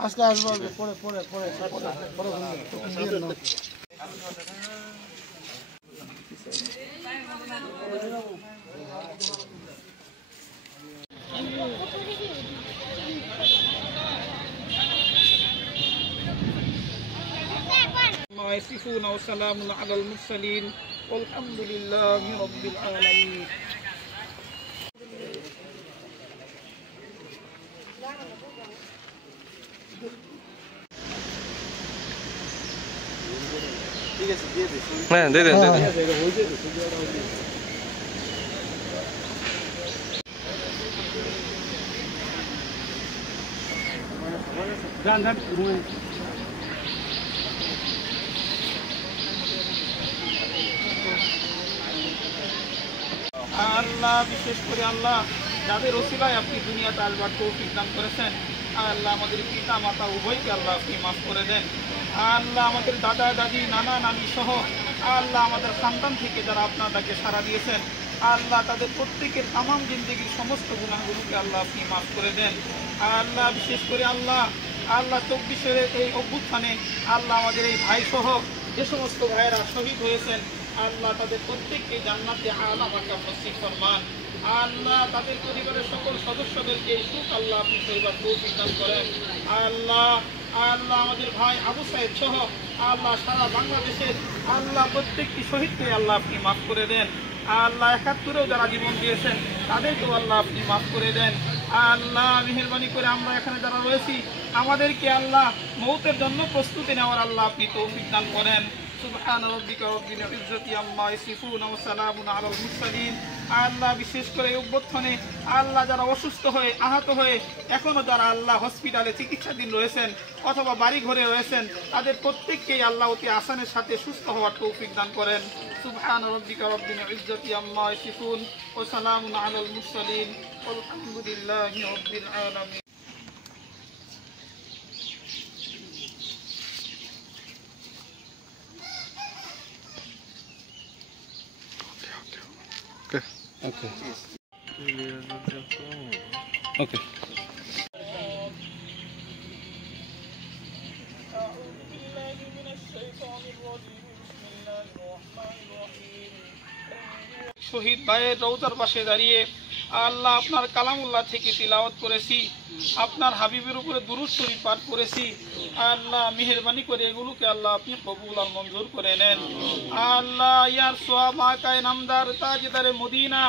আজকে আসবো পরে পরে পরে يصفون وسلام على المرسلين والحمد لله رب العالمين হ্যাঁ দিয়ে দেন আল্লাহ বিশেষ করে আল্লাহ যাদের ওসিলায় আপনি দুনিয়াতে আসবার তৌফিক দান করেছেন আল্লাহ আমাদের পিতা মাতা উভয়কে আল্লাহ আপনি মাফ করে দেন আল্লাহ আমাদের দাদা দাদি নানা নানি সহ আল্লাহ আমাদের সন্তান থেকে যারা আপনার ডাকে সাড়া দিয়েছেন আল্লাহ তাদের প্রত্যেকের তামাম জিন্দেগির সমস্ত গুনাহগুলোকে আল্লাহ আপনি মাফ করে দেন আল্লাহ বিশেষ করে আল্লাহ 24-এর এই অভ্যুত্থানে আল্লাহ আমাদের এই ভাই সহ যে সমস্ত ভাইয়েরা শহীদ হয়েছেন আল্লাহ তাদের প্রত্যেককে জান্নাতে আলা মাকাম নসিব ফরমান আল্লাহ তাদের পরিবারের সকল সদস্যদেরকে সুখ আল্লাহ আপনি পরিবার তৌফিক দান করেন আল্লাহ আল্লাহ আমাদের ভাই আবু সাইদ সহ আল্লাহ সারা বাংলাদেশের আল্লাহ প্রত্যেকটি শহীদকে আল্লাহ আপনি মাফ করে দেন আল্লাহ ৭১-এও যারা জীবন দিয়েছেন তাদেরকেও আল্লাহ আপনি মাফ করে দেন আল্লাহ মেহেরবানি করে আমরা এখানে যারা রয়েছি আমাদেরকে আল্লাহ মৌতের জন্য প্রস্তুতি নেওয়ার আল্লাহ আপনি তৌফিক দান করেন সুবহান রাব্বিকা রাব্বিল ইজ্জাতি আম্মা ইয়াসিফুন ওয়া সালামুন আলাল মুরসালিন আল্লাহ বিশেষ করে এই অভ্যুত্থানে আল্লাহ যারা অসুস্থ হয়ে আহত হয়ে এখনো যারা আল্লাহ হসপিটালে চিকিৎসাধীন রয়েছেন অথবা বাড়ি ঘরে রয়েছেন তাদের প্রত্যেককেই আল্লাহ অতি আসানের সাথে সুস্থ হওয়ার তৌফিক দান করেন সুবহান রাব্বিকা রাব্বিল ইজ্জাতি আম্মা ইয়াসিফুন ওয়া সালামুন আলাল মুরসালিন আলহামদুলিল্লাহি রাব্বিল আলামিন Okay. Okay. শহীদ ভাইয়ের রওজার পাশে দাঁড়িয়ে আল্লাহ আপনার কালামুল্লাহ থেকে তিলাওয়াত করেছি আপনার হাবিবের উপরে দুরূদ শরীফ পাঠ করেছি আল্লাহ মেহেরবানি করে এগুলোকে আল্লাহ আপনি কবুল আর মঞ্জুর করে নেন আল্লাহ ইয়ার সোয়াব আকায়ে নামদার তাজদারে মদিনা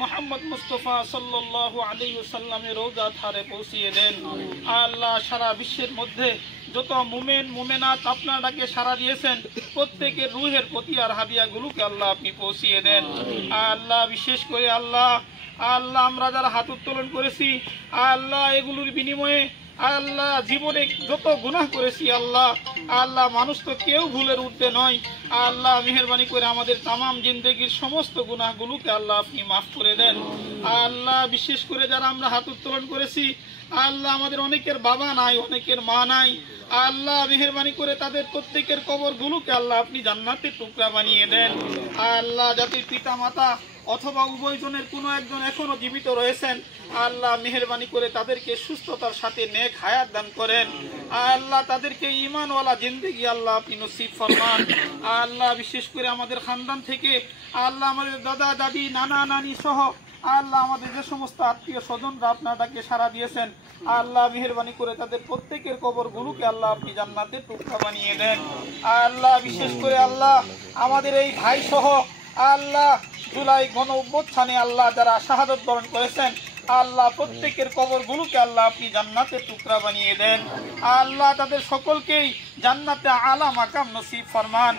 মুহাম্মদ মুস্তাফা সাল্লাল্লাহু আলাইহি ওয়াসাল্লামের রওজা ধারে পৌঁছিয়ে দেন আল্লাহ সারা বিশ্বের মধ্যে যত মুমিন মুমিনাত আপনার ডাকে সাড়া দিয়েছেন প্রত্যেকের রূহের প্রতি আর হাদিয়াগুলোকে আল্লাহ আপনি পৌঁছিয়ে দেন আল্লাহ বিশেষ করে আল্লাহ আল্লাহ আমরা যারা হাত উত্তোলন করেছি আল্লাহ এগুলোর বিনিময়ে আল্লাহ জীবনে যত গুনাহ করেছি আল্লাহ আল্লাহ মানুষ তো কেউ ভুলের ঊর্ধ্বে নয় আল্লাহ মেহেরবানি করে আমাদের তামাম জিন্দেগির সমস্ত গুনাহগুলোকে আল্লাহ আপনি মাফ করে দেন আল্লাহ বিশেষ করে যারা আমরা হাত উত্তোলন করেছি আল্লাহ আমাদের অনেকের বাবা নাই অনেকের মা নাই আল্লাহ মেহেরবানি করে তাদের প্রত্যেকের কবরগুলোকে আল্লাহ আপনি জান্নাতের টুকরা বানিয়ে দেন আল্লাহ যাদের পিতা মাতা অথবা উভয়জনের কোনো একজন এখনো জীবিত রয়েছেন আল্লাহ মেহেরবানি করে তাদেরকে সুস্থতার সাথে নেক হায়াত দান করেন আল্লাহ তাদেরকে ঈমানওয়ালা জিন্দেগি আল্লাহ আপনি নসিব ফরমান আল্লাহ বিশেষ করে আমাদের খানদান থেকে আল্লাহ আমাদের দাদা দাদি নানা নানি সহ আল্লাহ আমাদের যে সমস্ত আত্মীয় স্বজনরা আপনার ডাকে সাড়া দিয়েছেন আল্লাহ মেহেরবানি করে তাদের প্রত্যেকের কবরগুলোকে আল্লাহ আপনি জান্নাতের টুকরা বানিয়ে দেন আল্লাহ বিশেষ করে আল্লাহ আমাদের এই ভাই সহ আল্লাহ জুলাই গণ অভ্যুত্থানে আল্লাহ যারা শাহাদত বরণ করেছেন আল্লাহ প্রত্যেকের কবরগুলোকে আল্লাহ আপনি জান্নাতের টুকরা বানিয়ে দেন আল্লাহ তাদের সকলকেই জান্নাতে আলা মাকাম নসিব ফরমান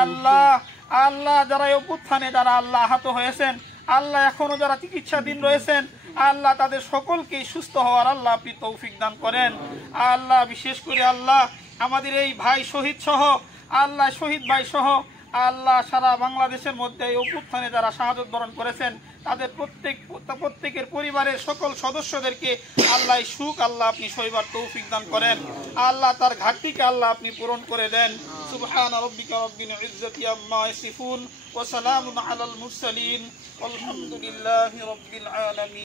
আল্লাহ আল্লাহ যারা এই অভ্যুত্থানে যারা আল্লাহ আহত হয়েছেন আল্লাহ এখনো যারা চিকিৎসাধীন রয়েছেন আল্লাহ তাদের সকলকেই সুস্থ হওয়ার আল্লাহ আপনি তৌফিক দান করেন আল্লাহ বিশেষ করে আল্লাহ আমাদের এই ভাই শহীদ সহ আল্লাহ শহীদ ভাই সহ আল্লাহ সারা বাংলাদেশের মধ্যে এই অভ্যুত্থানে যারা শাহাদত বরণ করেছেন তাদের প্রত্যেকের পরিবারের সকল সদস্যদেরকে আল্লাহ সুখ আল্লাহ আপনি সইবার তৌফিক দান করেন। আল্লাহ তার ঘাটতিকে আল্লাহ আপনি পূরণ করে দেন। সুবহানা রাব্বিকা রাব্বিল ইজ্জাতি আম্মা ইয়াসিফুন ওয়া সালামুন আলাল মুরসালিন আলহামদুলিল্লাহি রাব্বিল আলামিন।